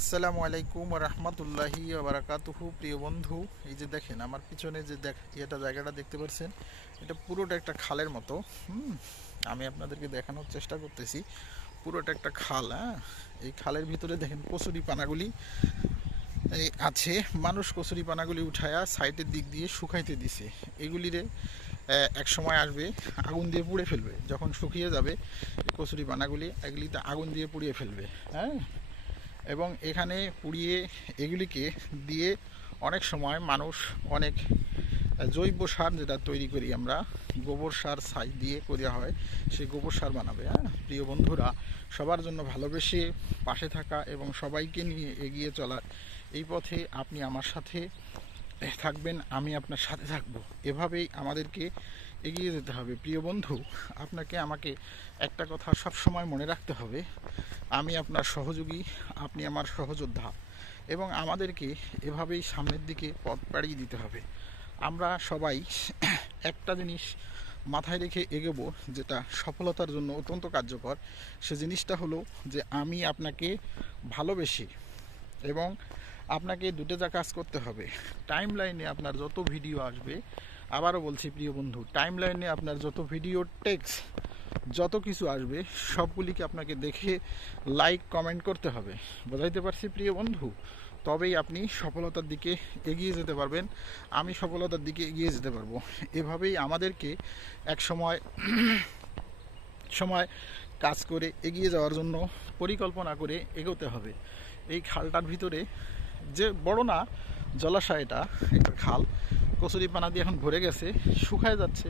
আসসালামু আলাইকুম রহমতুল্লাহি বারাকাতুহু। প্রিয় বন্ধু, এই যে দেখেন, আমার পিছনে যে দেখ এটা জায়গাটা দেখতে পাচ্ছেন এটা পুরোটা একটা খালের মতো। আমি আপনাদেরকে দেখানোর চেষ্টা করতেছি। পুরোটা একটা খাল হ্যাঁ? এই খালের ভিতরে দেখেন কচুরি পানাগুলি আছে। মানুষ কচুরি পানাগুলি উঠায়া সাইডের দিক দিয়ে শুকাইতে দিছে। এগুলিরে এক সময় আসবে, আগুন দিয়ে পুড়ে ফেলবে। যখন শুকিয়ে যাবে কচুরি পানাগুলি এগুলিতে আগুন দিয়ে পুড়িয়ে ফেলবে হ্যাঁ? এবং এখানে পুড়িয়ে এগুলিকে দিয়ে অনেক সময় মানুষ অনেক জৈব সার যেটা তৈরি করি আমরা, গোবর সার ছাই দিয়ে করা হয়, সেই গোবর সার বানাবে হ্যাঁ? প্রিয় বন্ধুরা, সবার জন্য ভালোবেসে পাশে থাকা এবং সবাইকে নিয়ে এগিয়ে চলার এই পথে আপনি আমার সাথে থাকবেন, আমি আপনার সাথে থাকব। এভাবেই আমাদেরকে এগিয়ে যেতে হবে। প্রিয় বন্ধু, আপনাকে, আমাকে একটা কথা সব সময় মনে রাখতে হবে। আমি আপনার সহযোগী, আপনি আমার সহযোদ্ধা এবং আমাদেরকে এভাবেই সামনের দিকে পথ পাড়িয়ে দিতে হবে। আমরা সবাই একটা জিনিস মাথায় রেখে এগোবো যেটা সফলতার জন্য অত্যন্ত কার্যকর। সে জিনিসটা হলো যে আমি আপনাকে ভালোবেসে এবং আপনাকে দুটো যা কাজ করতে হবে। টাইম লাইনে আপনার যত ভিডিও আসবে আবারও বলছি, প্রিয় বন্ধু টাইম লাইনে আপনার যত ভিডিও টেক্স যত কিছু আসবে, সবগুলিকে আপনাকে দেখে লাইক কমেন্ট করতে হবে। বোঝাইতে পারছি, প্রিয় বন্ধু? তবেই আপনি সফলতার দিকে এগিয়ে যেতে পারবেন। আমি সফলতার দিকে এগিয়ে যেতে পারব। এভাবেই আমাদেরকে এক সময় সময় কাজ করে এগিয়ে যাওয়ার জন্য পরিকল্পনা করে এগোতে হবে। এই খালটার ভিতরে যে বড় না জলাশয় এটা, একটা খাল। কচুরি পানা দিয়ে এখন ভরে গেছে, শুকায় যাচ্ছে।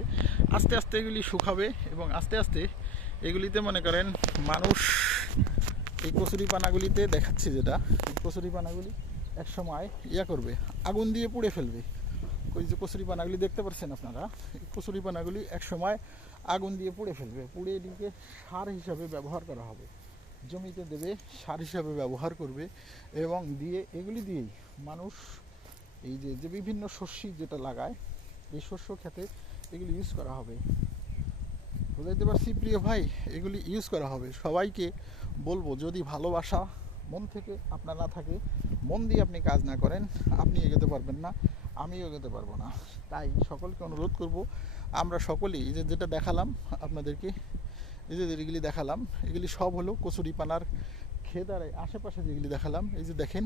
আস্তে আস্তে এগুলি শুকাবে এবং আস্তে আস্তে এগুলিতে মনে করেন মানুষ এই কচুরি পানাগুলিতে দেখাচ্ছে যেটা। এই কচুরি পানাগুলি এক সময় ইয়া করবে, আগুন দিয়ে পুড়ে ফেলবে। ওই যে কচুরি পানাগুলি দেখতে পাচ্ছেন আপনারা? এই কচুরি পানাগুলি এক সময় আগুন দিয়ে পুড়ে ফেলবে। পুড়ে এদিকে সার হিসাবে ব্যবহার করা হবে। জমিতে দেবে, সার হিসাবে ব্যবহার করবে এবং দিয়ে এগুলি দিয়েই মানুষ এই যে যে বিভিন্ন শস্য যেটা লাগায়, এই শস্য খেতে এগুলি ইউজ করা হবে। বুঝাইতে পারছি প্রিয় ভাই, এগুলি ইউজ করা হবে। সবাইকে বলব, যদি ভালোবাসা মন থেকে আপনার না থাকে, মন দিয়ে আপনি কাজ না করেন, আপনি এগোতে পারবেন না, আমিও এগোতে পারব না। তাই সকলকে অনুরোধ করব, আমরা সকলেই, এই যে যেটা দেখালাম আপনাদেরকে, এই যে এগুলি দেখালাম, এগুলি সব হলো কচুরি পানার খেদারে আশেপাশে যেগুলি দেখালাম, এই যে দেখেন,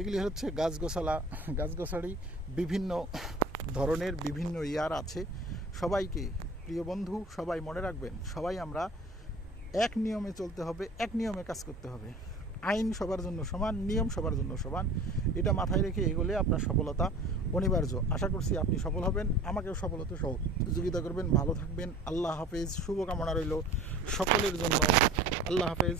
এগুলি হচ্ছে গাছগোছালা, গাছগোছালি বিভিন্ন ধরনের, বিভিন্ন ইয়ার আছে। সবাইকে, প্রিয় বন্ধু, সবাই মনে রাখবেন, সবাই আমরা এক নিয়মে চলতে হবে, এক নিয়মে কাজ করতে হবে। আইন সবার জন্য সমান, নিয়ম সবার জন্য সমান। এটা মাথায় রেখে এগোলে আপনার সফলতা অনিবার্য। আশা করছি আপনি সফল হবেন, আমাকেও সফলতা সহযোগিতা করবেন। ভালো থাকবেন, আল্লাহ হাফেজ। শুভকামনা রইল সকলের জন্য। আল্লাহ হাফেজ।